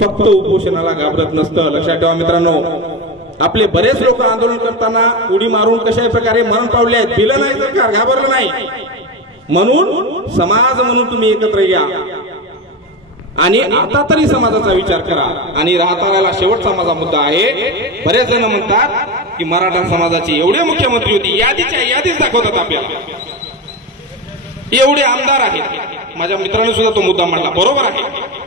फक्त उपोषणाला घाबरत नसतं। लक्षात ठेवा मित्रांनो, आपले बरेच लोक आंदोलन करताना उडी मारून कशा प्रकारे मरण पावले आहेत। दिलं नाही सरकार, घाबरलं नाही, म्हणून समाज म्हणून तुम्ही एकत्र या आणि आता तरी समाजाचा विचार करा। आणि राहताला शेवटचा माझा मुद्दा आहे, बरेच जण म्हणतात की मराठा समाजाची एवढे मुख्यमंत्री होती, यादीच दाखवतात आपल्याला, एवढे आमदार आहेत। माझ्या मित्रांनी सुद्धा तो मुद्दा मांडला, बरोबर आहे,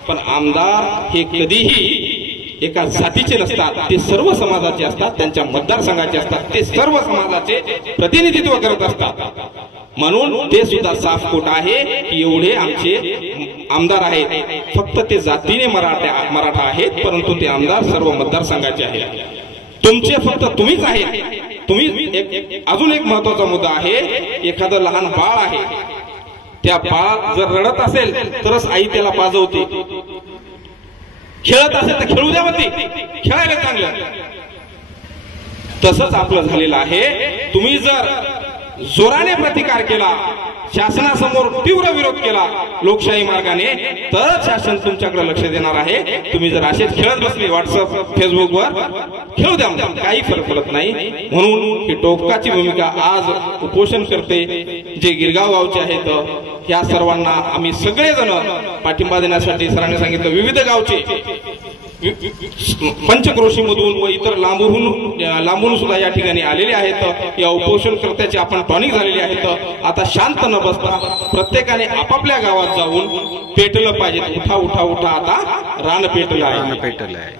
पण आमदार हे कधीही एका जातीचे नसतात, ते सर्व समाजाचे असतात, त्यांच्या मतदारसंघाचे असतात, ते सर्व समाजाचे प्रतिनिधित्व करत असतात। म्हणून ते सुद्धा साफकोट आहे की एवढे आमचे आमदार आहेत, फक्त ते जातीने मराठा आहेत, परंतु ते आमदार सर्व मतदारसंघाचे आहेत। तुमचे फक्त तुम्हीच आहेत। तुम्ही अजून एक महत्वाचा मुद्दा आहे, एखादं लहान बाळ आहे, त्या बाळ जर रडत असेल तरच आई त्याला पाजवते, खेळत असेल तर खेळू द्या म्हणते, खेळायला चांगलं। तसंच आपलं झालेलं आहे। तुम्ही जर जोराने प्रतिकार केला, शासनासमोर तीव्र विरोध केला लोकशाही मार्गाने, तर शासन तुमच्याकडे लक्ष देणार आहे। तुम्ही जर असेच खेळत बसले व्हॉट्सअप फेसबुकवर, खेळू द्या, काही फरक पडत नाही। म्हणून ही टोकाची भूमिका आज उपोषण करते जे गिरगाव गावचे आहेत, या सर्वांना आम्ही सगळेजण पाठिंबा देण्यासाठी सरांनी सांगितलं विविध गावचे पंचक्रोशी मधून व इतर लांबून सुद्धा या ठिकाणी आलेले आहेत। या उपोषणकर्त्याचे आपण टॉनिक झालेले आहेत। आता शांत न बसता प्रत्येकाने आपापल्या गावात जाऊन पेटलं पाहिजे। उठा उठा उठा, आता रान पेटलं आहे।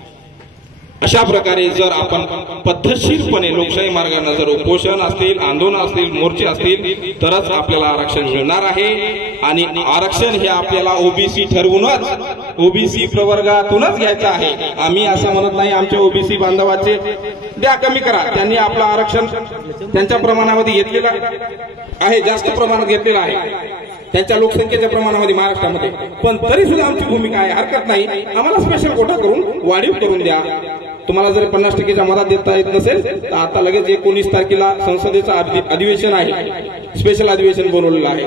अशा प्रकारे जर आपण पद्धतशीरपणे लोकशाही मार्गाने जर उपोषण असतील, आंदोलन असतील, मोर्चे असतील, तरच आपल्याला आरक्षण मिळणार आहे। आणि आरक्षण हे आपल्याला ओबीसी ठरवूनच, ओबीसी प्रवर्गातूनच घ्यायचं आहे। आम्ही असं म्हणत नाही आमच्या ओबीसी बांधवाचे द्या कमी करा, त्यांनी आपलं आरक्षण त्यांच्या प्रमाणामध्ये घेतलेलं आहे, जास्त प्रमाणात घेतलेलं आहे त्यांच्या लोकसंख्येच्या प्रमाणामध्ये महाराष्ट्रामध्ये, पण तरी सुद्धा आमची भूमिका आहे, हरकत नाही, आम्हाला स्पेशल कोटा करून वाढीव करून द्या। तुम्हाला जर 50% मदत देता येत नसेल तर आता लगेच 19 तारखेला संसदेचं अधिवेशन आहे, स्पेशल अधिवेशन बोलवलेलं आहे।